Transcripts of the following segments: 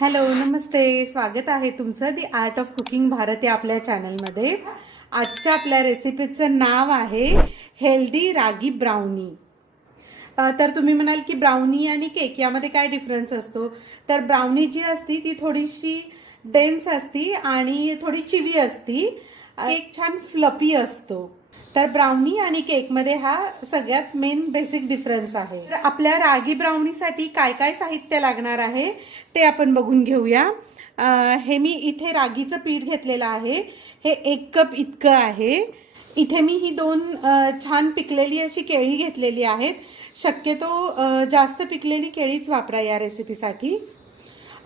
Hello, नमस्ते. स्वागत आहे तुमचं दी आर्ट ऑफ कुकिंग भारत या आपल्या चॅनलमध्ये. आजच्या आपल्या रेसिपीचं नाव आहे हेल्दी रागी ब्राउनी. तर तुम्ही म्हणाल की ब्राउनी आणि केक यामध्ये काय डिफरन्स असतो? तर ब्राउनी जी असती ती थोडीशी डेन्स असती आणि थोडी चिवी असती. केक छान फ्लपी असतो. तर ब्राउनी आणि केकमध्ये हा सगळ्यात मेन बेसिक डिफरन्स आहे. तर आपल्या रागी ब्राउनीसाठी काय काय साहित्य लागणार आहे ते आपण बघून घेऊया. हे मी इथे रागीचं पीठ घेतलेलं आहे. हे 1 कप इतकं आहे. इथे मी ही 2 छान पिकलेली अशी केळी घेतलेली आहेत. शक्यतो जास्त पिकलेली केळीच वापरा या रेसिपीसाठी.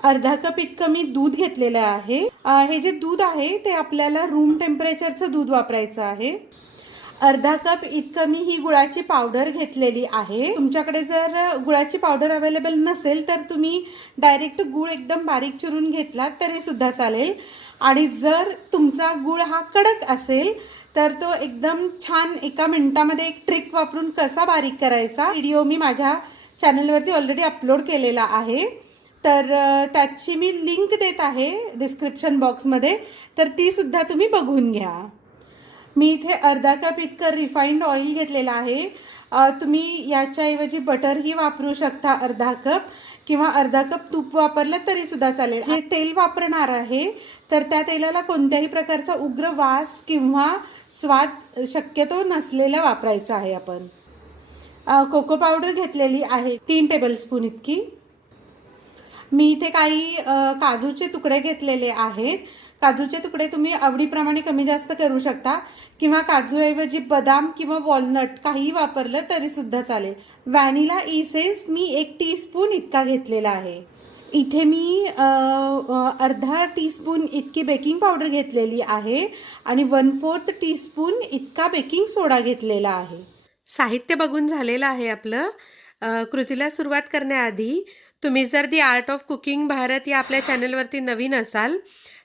अर्धा कप इतकं मी दूध घेतलेलं आहे. हे जे दूध आहे ते आपल्याला रूम टेम्परेचरचं दूध वापरायचं आहे. अर्धा कप इतकं मी ही गुळाची पावडर घेतलेली आहे. तुमच्याकडे जर गुळाची पावडर अवेलेबल नसेल तर तुम्ही डायरेक्ट गुळ एकदम बारीक चिरून घेतला तरी सुद्धा चालेल. आणि जर तुमचा गुळ हा कडक असेल तर तो एकदम छान 1 मिनिटामध्ये एक ट्रिक वापरून कसा बारीक करायचा व्हिडिओ मी माझ्या चॅनलवरती ऑलरेडी अपलोड केलेला आहे. तर त्याची मी लिंक देत आहे डिस्क्रिप्शन बॉक्समध्ये, तर ती सुद्धा तुम्ही बघून घ्या. मी इथे अर्धा कप इतकं रिफाइंड ऑइल घेतलेलं आहे. तुम्ही याच्याऐवजी बटरही वापरू शकता अर्धा कप, किंवा अर्धा कप तूप वापरलं तरी सुद्धा चालेल. जे तेल वापरणार आहे तर त्या तेलाला कोणत्याही प्रकारचा उग्र वास किंवा स्वाद शक्यतो नसलेला वापरायचा आहे आपण. कोको पावडर घेतलेली आहे 3 टेबलस्पून इतकी. मी इथे काही काजूचे तुकडे घेतलेले आहेत. काजूचे तुकडे तुम्ही आवडीप्रमाणे कमी जास्त करू शकता, किंवा काजूऐवजी बदाम किंवा वॉलनट काही वापरलं तरी सुद्धा चालेल. व्हॅनिला इसेन्स मी 1 टीस्पून इतका घेतलेला आहे. इथे मी अर्धा टीस्पून इतकी बेकिंग पावडर घेतलेली आहे आणि 1/4 टीस्पून इतका बेकिंग सोडा घेतलेला आहे. साहित्य बघून झालेलं आहे आपलं. कृतीला सुरुवात करण्याआधी तुम्ही जर दी आर्ट ऑफ कुकिंग भारत या आपल्या चॅनलवरती नवीन असाल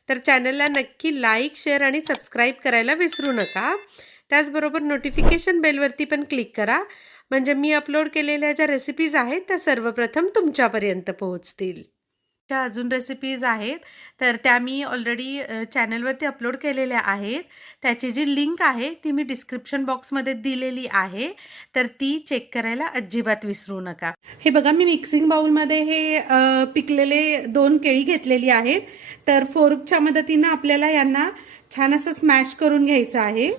तर चॅनलला नक्की लाईक, शेअर आणि सबस्क्राईब करायला विसरू नका. त्याचबरोबर नोटिफिकेशन बेलवरती पण क्लिक करा, म्हणजे मी अपलोड केलेल्या ज्या रेसिपीज आहेत त्या सर्वप्रथम तुमच्यापर्यंत पोहोचतील. अजून रेसिपीज आहेत तर त्या मी ऑलरेडी चॅनलवरती अपलोड केलेल्या आहेत. त्याची जी लिंक आहे ती मी डिस्क्रिप्शन बॉक्समध्ये दिलेली आहे, तर ती चेक करायला अजिबात विसरू नका. हे बघा, मी मिक्सिंग बाउलमध्ये हे पिकलेले 2 केळी घेतलेली आहेत. तर फोर्कच्या मदतीनं आपल्याला यांना छान असं स्मॅश करून घ्यायचं आहे.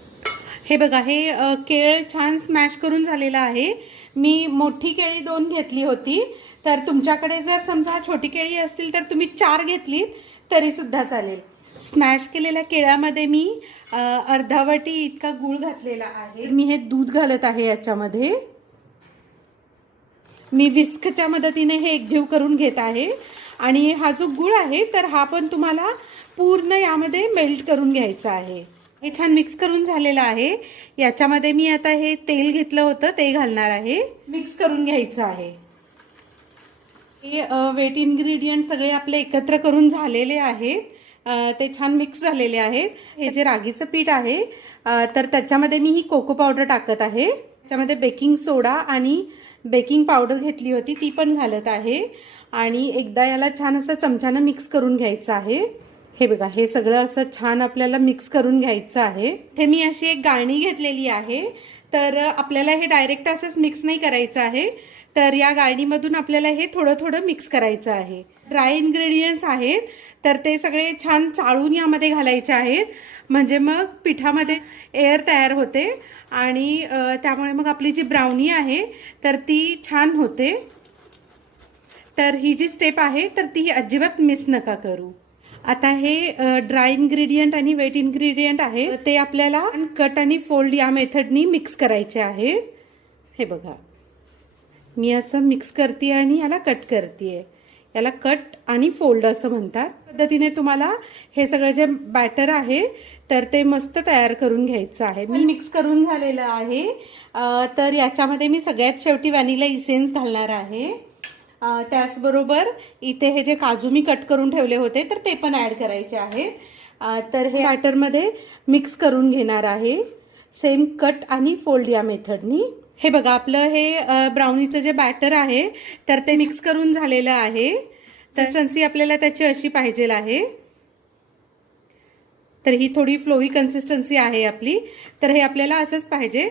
हे बघा, हे केळ छान स्मॅश करून झालेलं आहे. मी मोठी केळी 2 घेतली होती. तर तुमच्याकडे जर समजा छोटी केळी असतील तर तुम्ही 4 घेतलीत तरी सुद्धा चालेल. स्मॅश केलेल्या केळ्यामध्ये मी अर्धा वाटी इतका गूळ घातलेला आहे. मी हे दूध घालत आहे याच्यामध्ये. मी विस्कच्या मदतीने हे एकजीव करून घेत आहे. आणि हा जो गूळ आहे तर हा पण तुम्हाला पूर्ण यामध्ये मेल्ट करून घ्यायचा आहे. हे छान मिक्स करून झालेलं आहे. याच्यामध्ये मी आता हे तेल घेतलं होतं ते घालणार आहे. मिक्स करून घ्यायचं आहे. हे वेट इन्ग्रेडियंट सगळे आपले एकत्र करून झालेले आहेत. ते छान मिक्स झालेले आहेत. हे जे रागीचं पीठ आहे तर त्याच्यामध्ये मी ही कोको पावडर टाकत आहे. त्याच्यामध्ये बेकिंग सोडा आणि बेकिंग पावडर घेतली होती ती पण घालत आहे. आणि एकदा याला छान असं चमच्यानं मिक्स करून घ्यायचं आहे. हे बघा, हे सगळं असं छान आपल्याला मिक्स करून घ्यायचं आहे. हे मी अशी एक गाळणी घेतलेली आहे. तर आपल्याला हे डायरेक्ट असंच मिक्स नाही करायचं आहे. तर या गाळणीमधून आपल्याला हे थोडं थोडं मिक्स करायचं आहे. ड्राय इन्ग्रेडियंट्स आहेत तर ते सगळे छान चाळून यामध्ये घालायचे आहेत, म्हणजे मग पिठामध्ये एअर तयार होते आणि त्यामुळे मग आपली जी ब्राउनी आहे तर ती छान होते. तर ही जी स्टेप आहे तर ती अजिबात मिस नका करू. आता हे ड्राय इन्ग्रेडियंट आणि वेट इन्ग्रेडियंट आहे ते आपल्याला कट आणि फोल्ड या मेथडनी मिक्स करायचे आहे. हे बघा, मी असं मिक्स करते आणि याला कट करते. याला कट आणि फोल्ड असं म्हणतात. पद्धतीने तुम्हाला हे सगळं जे बॅटर आहे तर ते मस्त तयार करून घ्यायचं आहे. मी मिक्स करून झालेलं आहे. तर याच्यामध्ये मी सगळ्यात शेवटी व्हॅनिला इसेन्स घालणार आहे. त्याचबरोबर इथे हे जे काजू मी कट करून ठेवले होते तर ते पण ऍड करायचे आहेत. तर हे बॅटरमध्ये मिक्स करून घेणार आहे, सेम कट आणि फोल्ड या मेथडनी. हे बघा, आपलं हे ब्राउनीचं जे बॅटर आहे तर ते मिक्स करून झालेलं आहे. कन्सिस्टन्सी आपल्याला त्याची अशी पाहिजे आहे. तर ही थोडी फ्लोई कन्सिस्टन्सी आहे आपली. तर हे आपल्याला असंच पाहिजे.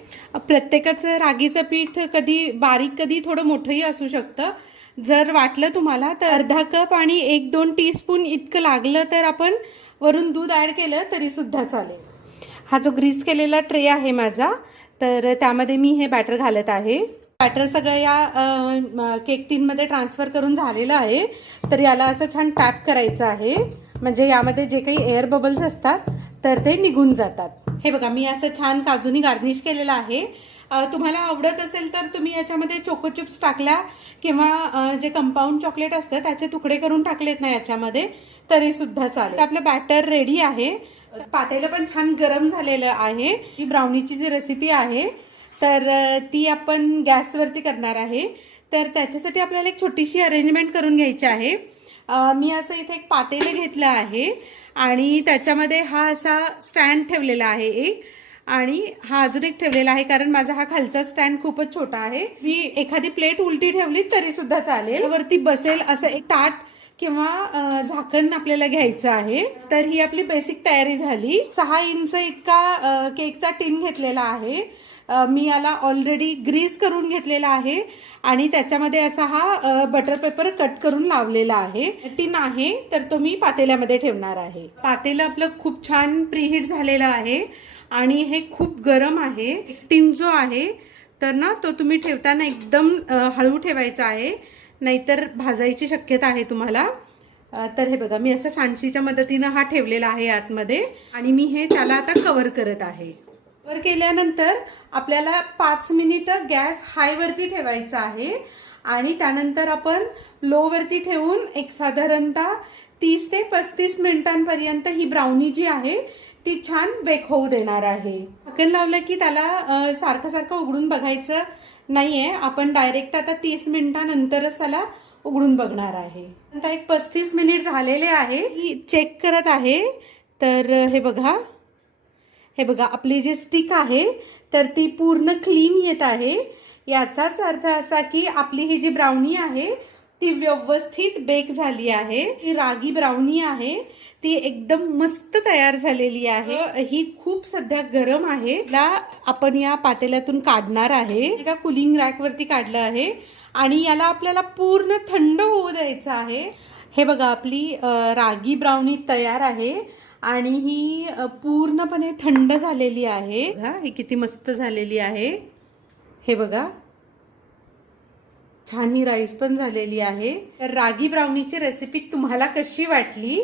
प्रत्येकाचं रागीचं पीठ कधी बारीक कधी थोडं मोठंही असू शकतं. जर वाटलं तुम्हाला तर अर्धा कप आणि 1-2 टीस्पून इतकं लागलं तर आपण वरून दूध ऍड केलं तरी सुद्धा चालेल. हा जो ग्रीस केलेला ट्रे आहे माझा, तर त्यामध्ये मी हे बॅटर घालत आहे. बॅटर सगळं या केक टीनमध्ये ट्रान्सफर करून झालेलं आहे. तर याला असं छान टॅप करायचं आहे, म्हणजे यामध्ये जे काही एअर बबल्स असतात तर ते निघून जातात. हे बघा, मी असं छान काजूनी गार्निश केलेलं आहे. तुम्हाला आवडत असेल तर तुम्ही याच्यामध्ये चोको चिप्स टाकल्या किंवा जे कंपाऊंड चॉकलेट असतं त्याचे तुकडे करून टाकलेत ना याच्यामध्ये तरी सुद्धा चालेल. आपलं बॅटर रेडी आहे. पातेलं पण छान गरम झालेलं आहे. ही ब्राउनीची जी रेसिपी आहे तर ती आपण गॅसवरती करणार आहे. तर त्याच्यासाठी आपल्याला एक छोटीशी अरेंजमेंट करून घ्यायची आहे. मी असं इथे एक पातेलं घेतलं आहे आणि त्याच्यामध्ये हा असा स्टँड ठेवलेला आहे एक, आणि हा अजून एक ठेवलेला आहे कारण माझा हा खालचा स्टँड खूपच छोटा आहे. मी एखादी प्लेट उलटी ठेवली तरी सुद्धा चालेल. वरती बसेल असं एक ताट किंवा झाकण आपल्याला घ्यायचं आहे. तर ही आपली बेसिक तयारी झाली. 6 इंच इतका केकचा टीन घेतलेला आहे. मी याला ऑलरेडी ग्रीस करून घेतलेला आहे आणि त्याच्यामध्ये असा हा बटर पेपर कट करून लावलेला आहे. टीन आहे तर तो मी पातेल्यामध्ये ठेवणार आहे. पातेलं आपलं खूप छान प्रीहीट झालेलं आहे आणि हे खूप गरम आहे. टीन जो आहे तर ना तो तुम्ही ठेवताना एकदम हळू ठेवायचा आहे, नाहीतर भाजायची शक्यता आहे तुम्हाला. तर हे बघा, मी असं सांडशीच्या मदतीनं हा ठेवलेला आहे आतमध्ये आणि मी हे त्याला आता कव्हर करत आहे. कव्हर केल्यानंतर आपल्याला 5 मिनिटं गॅस हायवरती ठेवायचा आहे आणि त्यानंतर आपण लोवरती ठेवून एक साधारणतः 30 ते 35 मिनिटांपर्यंत ही ब्राउनी जी आहे ती छान बेक होऊ देणार आहे. झाकण लावलं की त्याला सारखं सारखं उघडून बघायचं नाहीये. आपण डायरेक्ट आता 30 मिनिटांनंतरच त्याला उघडून बघणार आहे. आता एक 35 मिनिट झालेले आहे. चेक करत आहे. तर हे बघा आपली जी स्टिक आहे तर ती पूर्ण क्लीन येत आहे. याचाच अर्थ असा की आपली ही जी ब्राउनी आहे ती व्यवस्थित बेक झाली आहे. ही रागी ब्राउनी आहे ती एकदम मस्त तयार झालेली आहे. ही खूप सध्या गरम आहे. आपण या पातेल्यातून काढणार आहे. एका कुलिंग रॅक वरती काढलं आहे आणि याला आपल्याला पूर्ण थंड होऊ द्यायचं आहे. हे बघा, आपली रागी ब्राउनी तयार आहे आणि ही पूर्णपणे थंड झालेली आहे. ही किती मस्त झालेली आहे. हे बघा, छान ही राईस पण झालेली आहे. तर रागी ब्राउनीची रेसिपी तुम्हाला कशी वाटली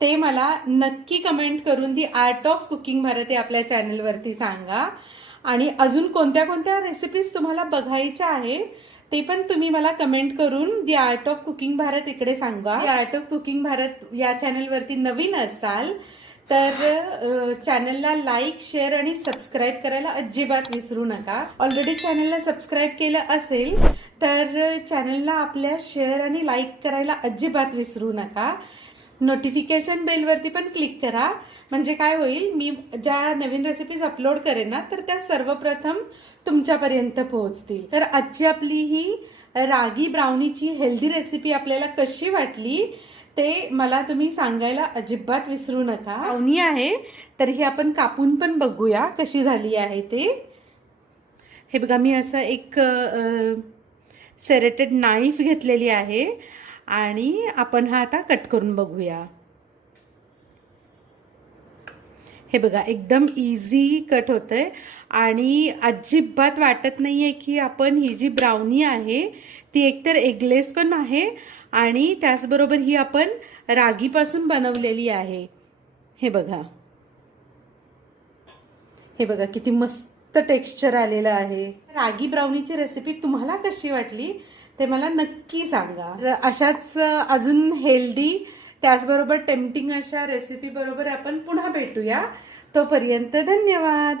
ते मला नक्की कमेंट करून दी आर्ट ऑफ कुकिंग भारत या आपल्या चॅनलवरती सांगा. आणि अजून कोणत्या कोणत्या रेसिपीज तुम्हाला बघायच्या आहे ते पण तुम्ही मला कमेंट करून दी आर्ट ऑफ कुकिंग भारत इकडे सांगा. दी आर्ट ऑफ कुकिंग भारत या चॅनलवरती नवीन असाल तर चॅनलला लाईक, शेअर आणि सबस्क्राईब करायला अजिबात विसरू नका. ऑलरेडी चॅनलला सबस्क्राईब केलं असेल तर चॅनलला आपल्या शेअर आणि लाईक करायला अजिबात विसरू नका. नोटिफिकेशन बेलवरती पण क्लिक करा, म्हणजे काय होईल, मी ज्या नवीन रेसिपीज अपलोड करेन ना तर त्या सर्वप्रथम तुमच्यापर्यंत पोहोचतील. तर आजची आपली ही रागी ब्राउनीची हेल्दी रेसिपी आपल्याला कशी वाटली ते मला तुम्ही सांगायला अजिबात विसरू नका. ब्राउनी आहे तर ही आपण कापून पण बघूया कशी झाली आहे ते. हे बघा, मी असं एक सेरेटेड नाईफ घेतलेली आहे आणि आपण हा आता कट करून बघूया. हे बघा, एकदम इझी कट होतंय आणि अजिबात वाटत नाहीये की आपण ही जी ब्राउनी आहे ती एकतर एगलेस पण आहे आणि त्याचबरोबर ही आपण रागीपासून बनवलेली आहे. हे बघा, किती मस्त टेक्स्चर आलेलं आहे. रागी ब्राउनीची रेसिपी तुम्हाला कशी वाटली ते मला नक्की सांगा. अशाच अजून हेल्दी त्याचबरोबर टेम्पटिंग अशा रेसिपी बरोबर आपण पुन्हा भेटूया. तोपर्यंत धन्यवाद.